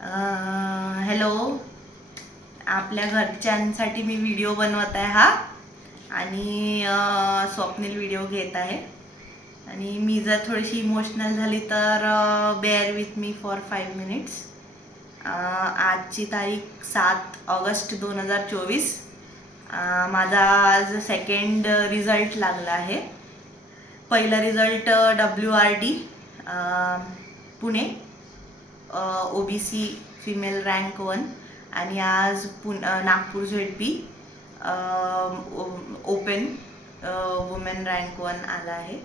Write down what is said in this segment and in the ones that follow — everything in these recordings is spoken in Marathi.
हॅलो. आपल्या घरच्यांसाठी मी व्हिडिओ बनवत आहे हा, आणि स्वप्नील व्हिडिओ घेत आहे. आणि मी जर थोडीशी इमोशनल झाली तर bear with me for 5 minutes. आजची तारीख 7 ऑगस्ट 2024. माझा आज सेकंड रिझल्ट लागला आहे. पहिला result WRD Pune, OBC female rank 1, आणि आज Nagpur ZP open women rank 1 आला आहे.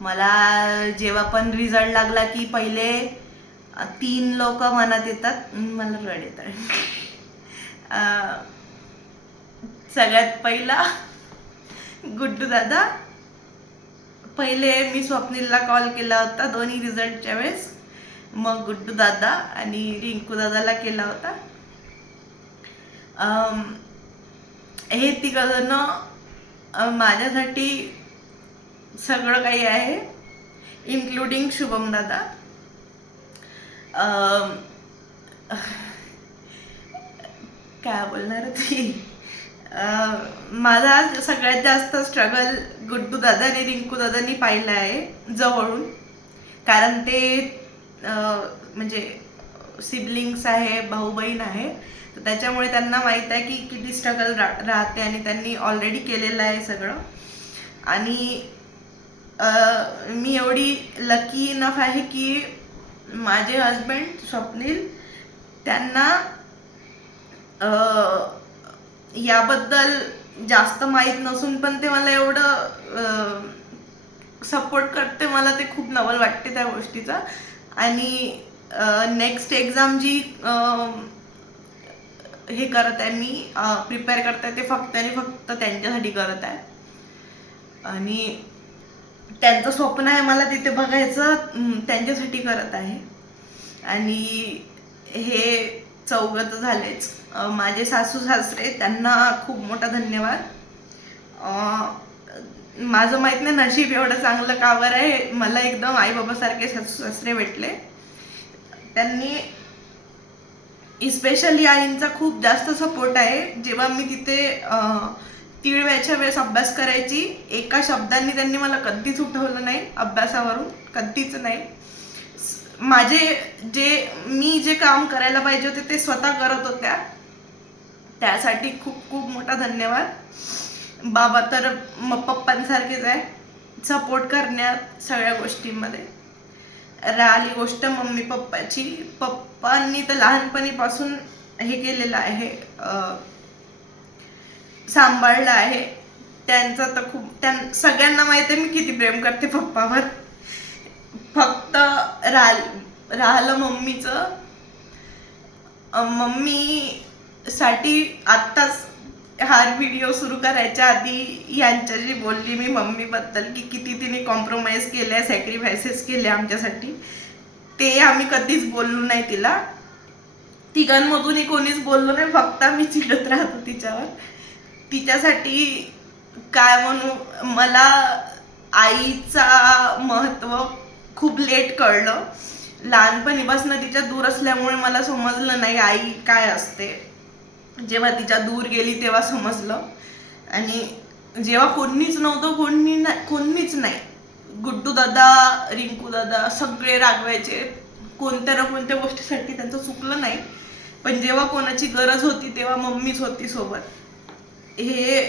मला जेव्हा पण रिझल्ट लागला की पहिले 3 लोक मनात येतात, मला रड येतात. सगळ्यात पहिला गुड्डू दादा. पहिले मी स्वप्नीलला कॉल केला होता दोन्ही रिझल्टच्या वेळेस, मग गुड्डू दादा आणि रिंकू दादाला केला होता. हे तिघजण माझ्यासाठी सगळं काही आहे, इन्क्लुडिंग शुभम दादा. काय बोलणार ती. माझा सगळ्यात जास्त स्ट्रगल गुड्डू दादा आणि रिंकू दादांनी पाहिलं आहे जवळून, कारण ते म्हणजे सिबलिंग्स आहे, भाऊ बहीण आहे, तर त्याच्यामुळे त्यांना माहीत आहे की किती स्ट्रगल राहते, आणि त्यांनी ऑलरेडी केलेलं आहे सगळं. आणि मी एवढी लकी इनफ आहे की माझे हजबंड स्वप्नील, त्यांना याबद्दल जास्त माहीत नसून पण ते मला एवढं सपोर्ट करते. मला ते खूप नवल वाटते त्या गोष्टीचा. आणि नेक्स्ट एक्झाम जी हे करत आहे मी, प्रिपेअर करत आहे, ते फक्त आणि फक्त त्यांच्यासाठी करत आहे. आणि त्यांचं स्वप्न आहे मला तिथे बघायचं, त्यांच्यासाठी करत आहे. आणि हे चौघत झालेच. माझे सासू सासरे, त्यांना खूप मोठा धन्यवाद. माझं माहीत नाही नशीब एवढं चांगलं कावर आहे, मला एकदम आई बाबासारखे सासू सासरे भेटले. त्यांनी इस्पेशली आईंचा खूप जास्त सपोर्ट आहे. जेव्हा मी तिथे तिळव्याच्या वेळेस अभ्यास करायची, एका शब्दांनी त्यांनी मला कधीच उठवलं नाही अभ्यासावरून, कधीच नाही. मी जे काम करायला पाहिजे होते ते स्वतः करत होत्या, त्यासाठी खूप खूप मोठा धन्यवाद. बाबा तर पप्पांसारखेच आहे, सपोर्ट करण्यात सगळ्या गोष्टींमध्ये. राहिली गोष्ट मम्मी पप्पाची, पप्पांनी तर लहानपणीपासून हे केलेलं आहे, सांभाळलं आहे. त्यांचं तर खूप, सगळ्यांना माहिती आहे मी किती प्रेम करते पप्पावर. फक्त राहिलं मम्मीचं. मम्मीसाठी आत्ताच हा व्हिडिओ सुरू करायच्या आधी यांच्याशी बोलली मी मम्मीबद्दल की किती तिने कॉम्प्रोमाइज केल्या, सॅक्रिफायसेस केले आमच्यासाठी. ते आम्ही कधीच बोललो नाही तिला. तिघांमधूनही कोणीच बोललो नाही, फक्त मी चिडत राहतो तिच्यावर. तिच्यासाठी काय म्हणू, मला आईचा महत्त्व खूप लेट कळलं. लहानपणीपासून तिच्या दूर असल्यामुळे मला समजलं नाही आई काय असते. जेव्हा तिच्या दूर गेली तेव्हा समजलं. आणि जेव्हा कोणीच नव्हतं, कोणीच नाही, गुड्डू दादा, रिंकू दादा सगळे रागवायचे, कोणत्या ना कोणत्या गोष्टीसाठी त्यांचं चुकलं नाही, पण जेव्हा कोणाची गरज होती तेव्हा मम्मीच होती सोबत. हे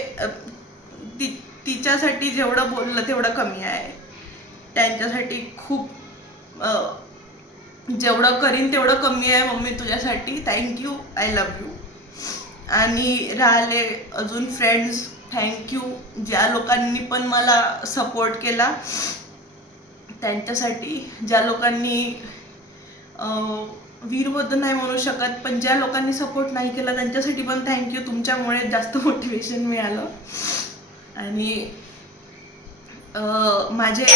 तिच्यासाठी जेवढं बोललं तेवढं कमी आहे. त्यांच्यासाठी खूप, जेवढं करीन तेवढं कमी आहे मम्मी तुझ्यासाठी. Thank you, I love you. आणि राहिले अजून फ्रेंड्स, थँक्यू. ज्या लोकांनी पण मला सपोर्ट केला त्यांच्यासाठी, ज्या लोकांनी विरोध नाही म्हणू शकत, पण ज्या लोकांनी सपोर्ट नाही केला त्यांच्यासाठी पण थँक्यू. तुमच्यामुळे जास्त मोटिवेशन मिळालं. आणि माझे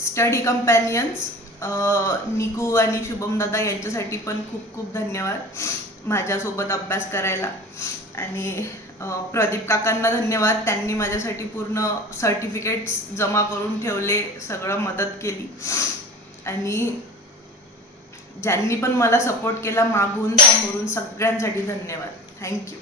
स्टडी कंपॅनियन्स निकू आणि शुभम दादा यांच्यासाठी पण खूप खूप धन्यवाद माझ्यासोबत अभ्यास करायला. आणि प्रदीप काकांना धन्यवाद, त्यांनी माझ्यासाठी पूर्ण सर्टिफिकेट्स जमा करून ठेवले, सगळं मदत केली. आणि ज्यांनी पण मला सपोर्ट केला मागून समोरून सगळ्यांसाठी धन्यवाद. थँक्यू.